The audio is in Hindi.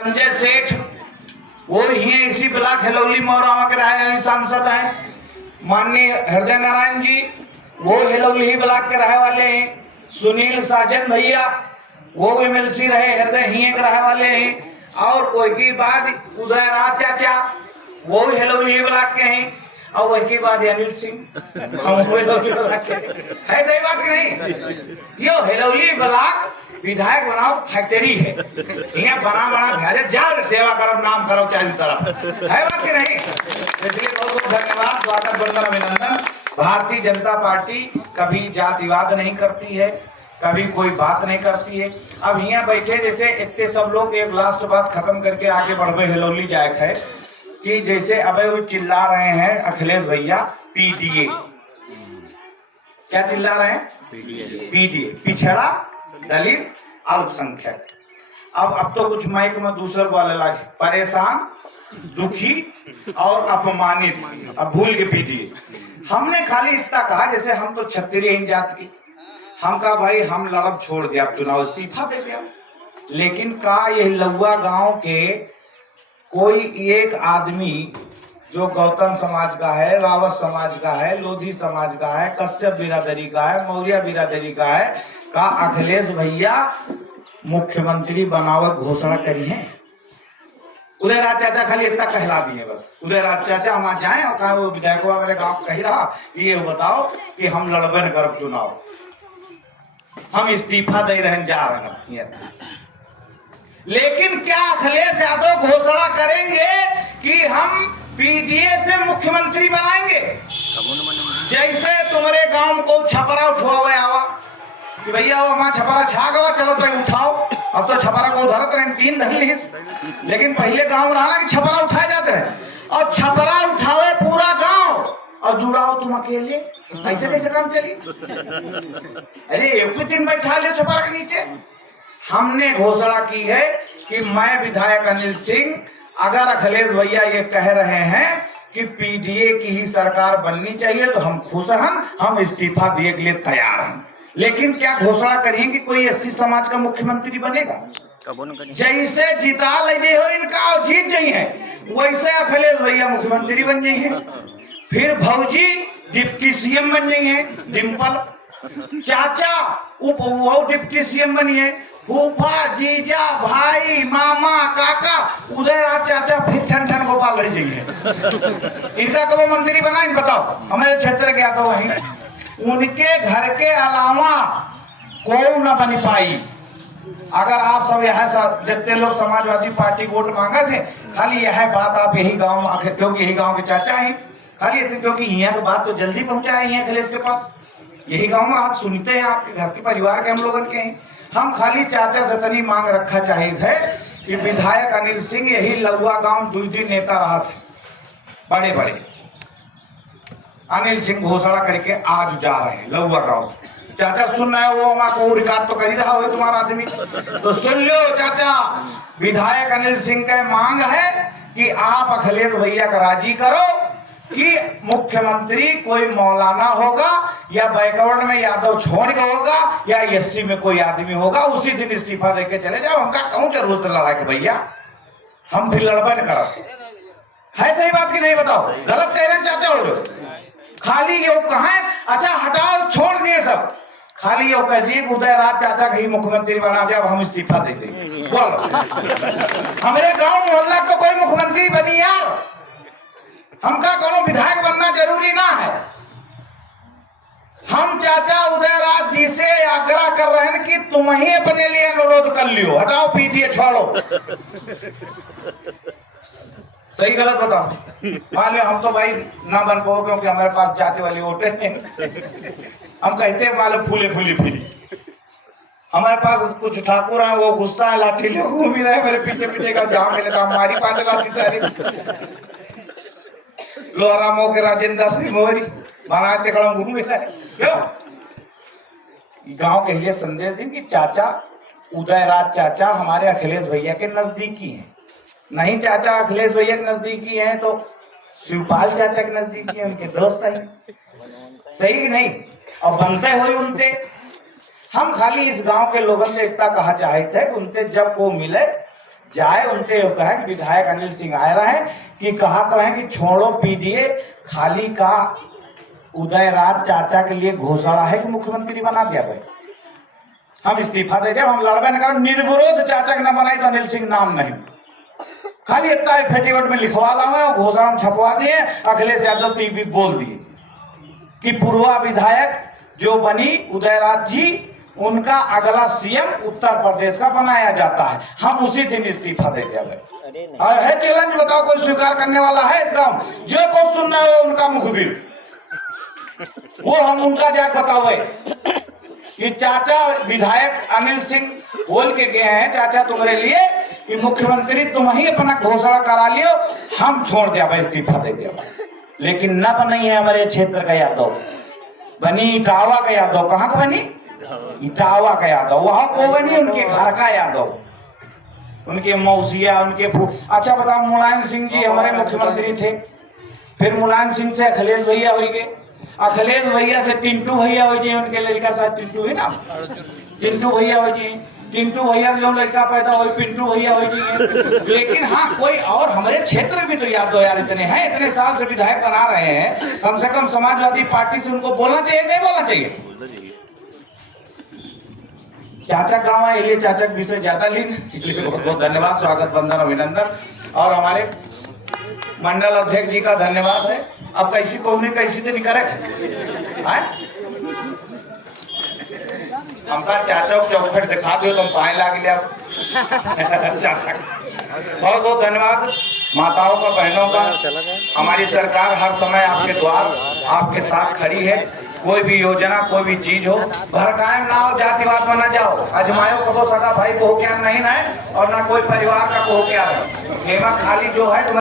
संजय सेठ वो ही इसी ब्लॉक हेलौली मोरवा के रहे सांसद हैं। माननीय हृदय नारायण जी वो हेलौली ही ब्लॉक के रहे वाले हैं। सुनील साजन भैया वो एमएलसी रहे हृदय ही के रहे वाले हैं। और कोई की बाद उदय राज चाचा वो हेलौली ही ब्लॉक के हैं। और वही के बाद अनिल सिंह हम हेलौली ब्लॉक के है। सही बात कि नहीं? यो हेलौली ब्लॉक विधायक बनाओ फैक्ट्री है। यहाँ बना बना भेजे जाओ सेवा करो नाम करो चारों तरफ है बात की नहीं। इसलिए बहुत बहुत धन्यवाद स्वागत वंदन अभिनंदन। भारतीय जनता पार्टी कभी जातिवाद नहीं करती है, कभी कोई बात नहीं करती है। अब यहाँ बैठे जैसे इतने सब लोग एक लास्ट बात खत्म करके आगे बढ़वे हेलौली जायक है कि जैसे अब वो चिल्ला रहे हैं अखिलेश भैया पीडीए। क्या चिल्ला रहे हैं? पीडीए पिछड़ा दलित अल्पसंख्यक। अब तो कुछ माइक में दूसरे वाले लगे परेशान दुखी और अपमानित। अब भूल के पीडीए। हमने खाली इतना कहा जैसे हम तो क्षत्रिय जात की। हम कहा भाई हम लड़ब छोड़ दिया चुनाव इस्तीफा दे दिया। लेकिन का ये लौआ गांव के कोई एक आदमी जो गौतम समाज का है, रावत समाज का है, लोधी समाज का है, कश्यप बिरादरी का है, मौर्य बिरादरी का है, का अखिलेश भैया मुख्यमंत्री बनावे घोषणा करी है? उदय राज चाचा खाली इतना कहला दिए बस। उदय राज चाचा हम जाए और कहा वो विधायक मेरे गांव कही रहा ये बताओ कि हम लड़बे न करब चुनाव, हम इस्तीफा दे रहे जा रहे हैं। लेकिन क्या अखिलेश यादव घोषणा करेंगे कि हम पीडीए से मुख्यमंत्री बनाएंगे? जैसे तुम्हारे गांव को छपरा उठवावे आवा कि भैया वो हमारा छपरा छा गवा चलो तो उठाओ। अब तो छपरा को धरत रहे तीन धर लीस। लेकिन पहले गांव रहा ना कि छपरा उठाए जाते हैं और छपरा उठावे पूरा गांव और जुड़ाओ तुम अकेले। ऐसे कैसे काम चली? अरे एक भी दिन बैठा लियो छपरा के नीचे। हमने घोषणा की है कि मैं विधायक अनिल सिंह अगर अखिलेश भैया ये कह रहे हैं कि पीडीए की ही सरकार बननी चाहिए तो हम खुश हैं, हम इस्तीफा दिए के लिए तैयार हैं। लेकिन क्या घोषणा करिए कि कोई एससी समाज का मुख्यमंत्री बनेगा? जैसे जिता ले हो इनका और जीत जाइए वैसे अखिलेश भैया मुख्यमंत्री बन जाइए। फिर भौजी डिप्टी सीएम बन जाइए, डिम्पल चाचा उप डिप्टी सीएम बनिए, फूफा जीजा भाई मामा काका उदय राज चाचा फिर ठन ठन गोपाल रह जाइए। इनका कब मंत्री बना इन बताओ? हमारे क्षेत्र के आता वही उनके घर के अलावा कोई न बन पाई। अगर आप सब यह जितने लोग समाजवादी पार्टी वोट मांगा थे खाली यह बात आप यही गांव आखिर क्योंकि यही गांव के चाचा हैं खाली क्योंकि यहाँ की बात तो जल्दी पहुंचाए यहाँ अखिलेश के पास। यही गांव में आप सुनते हैं आपके घर के परिवार के हम लोगों के हैं। हम खाली चाचा से तनी मांग रखा चाहिए थे कि विधायक अनिल सिंह यही लौआ गांव 2 दिन नेता रहा थे बड़े बड़े। अनिल सिंह घोषणा करके आज जा रहे हैं लौआ गांव। चाचा सुन रहे हो वो हमारा रिकॉर्ड तो कर ही रहा हो तुम्हारा आदमी तो सुन लो चाचा। विधायक अनिल सिंह का मांग है कि आप अखिलेश भैया का राजी करो कि मुख्यमंत्री कोई मौलाना होगा या बैकवर्ड में यादव छोड़ के होगा या एससी में कोई आदमी होगा, उसी दिन इस्तीफा देके चले जाओ। हमका कहूं जरूरत लड़ा के भैया हम फिर लड़बे न करो। है सही बात की नहीं? बताओ गलत कह रहे हैं चाचा हो खाली ये कहा अच्छा हटाओ छोड़ दिए सब खाली ये कह दिए कि उदय राज चाचा का ही मुख्यमंत्री बना दे अब हम इस्तीफा दे देंगे। बोलो हमारे गांव मोहल्ला को कोई मुख्यमंत्री बनी यार? हमका कोनो विधायक बनना जरूरी ना है। हम चाचा उदय राज जी से आग्रह कर रहे हैं कि तुम ही अपने लिए अनुरोध कर लियो, हटाओ पीटीए छोड़ो। सही गलत बताओ? मान लो हम तो भाई ना बन पाओ क्योंकि हमारे पास जाते वाली वोटें हैं। हम कहते हैं मालूम फूले फूली फिरी। हमारे पास कुछ ठाकुर हैं वो गुस्सा है लाठी ले घूम ही रहे मेरे पीछे पीछे का जहां मिले था हमारी पास लाठी सारी लोहरा मो के राजेंद्र सिंह मोहरी बनाते कलम घूम रहे क्यों? गांव के लिए संदेश दें कि चाचा उदय राज चाचा हमारे अखिलेश भैया के नजदीकी हैं। नहीं चाचा अखिलेश भैया के नजदीकी हैं तो शिवपाल चाचा के नजदीकी हैं, उनके दोस्त हैं। सही नहीं? और बनते हुए उनते हम खाली इस गांव के लोगों से इतना कहा चाहते थे कि उनते जब वो मिले जाए उनके कहे कि विधायक अनिल सिंह आए रहे कि कहा तो है कि छोड़ो पीडीए खाली का उदय राज चाचा के लिए घोषणा है कि मुख्यमंत्री बना दिया भाई, हम इस्तीफा दे दे, हम लड़बे न कर, निर्विरोध चाचा के न बनाई तो अनिल सिंह नाम नहीं, खाली इतना एफिडेविट में लिखवा लावे और घोषणा हम छपवा दिए। अखिलेश यादव टीवी बोल दिए कि पूर्वा विधायक जो बनी उदयराज जी, उनका अगला सीएम उत्तर प्रदेश का बनाया जाता है, हम उसी दिन इस्तीफा दे दिया। और है चैलेंज, बताओ कोई स्वीकार करने वाला है इस गांव? जो को सुनना है उनका मुखबिर, वो हम उनका जाके बताओ कि चाचा विधायक अनिल सिंह बोल के गए हैं चाचा तुम्हारे लिए कि मुख्यमंत्री तुम ही अपना घोषणा करा लियो, हम छोड़ दिया भाई, इस्तीफा दे दिया। लेकिन न बनी है हमारे क्षेत्र का यादव, बनी इटावा का यादव। कहाँ का बनी? इटावा का यादव। वहां को बनी उनके घर का यादव, उनके मौसिया, उनके अच्छा बताओ, मुलायम सिंह जी हमारे मुख्यमंत्री थे, फिर मुलायम सिंह से अखिलेश भैया हो गए, अखिलेश भैया से टिंटू भैया हो जाए, उनके लड़का साथ टिंटू है ना, टिंटू भैया हो जाए, टिंटू भैया जो लड़का पैदा हो पिंटू भैया हो जाए। लेकिन हाँ, कोई और हमारे क्षेत्र भी तो याद दो यार, इतने हैं, इतने साल से विधायक बना रहे हैं, कम से कम समाजवादी पार्टी से उनको बोलना चाहिए, नहीं बोलना चाहिए? चाचा गाँव है, इसलिए चाचा के विषय ज्यादा लेने, बहुत बहुत धन्यवाद, स्वागत बंदन अभिनंदन। और हमारे मंडल अध्यक्ष जी का धन्यवाद है। अब कैसी कौन कैसी तो नहीं करे हमका चाचा को चौखट दिखा दो तो हम पाए लाग लिया चाचा। बहुत बहुत धन्यवाद माताओं का, बहनों का। हमारी सरकार हर समय आपके द्वार आपके साथ खड़ी है। कोई भी योजना, कोई भी चीज हो, घर कायम ना हो, जातिवाद में ना जाओ, अजमायो कबो सगा भाई को क्या नहीं ना है, और ना कोई परिवार का को क्या है, खाली जो है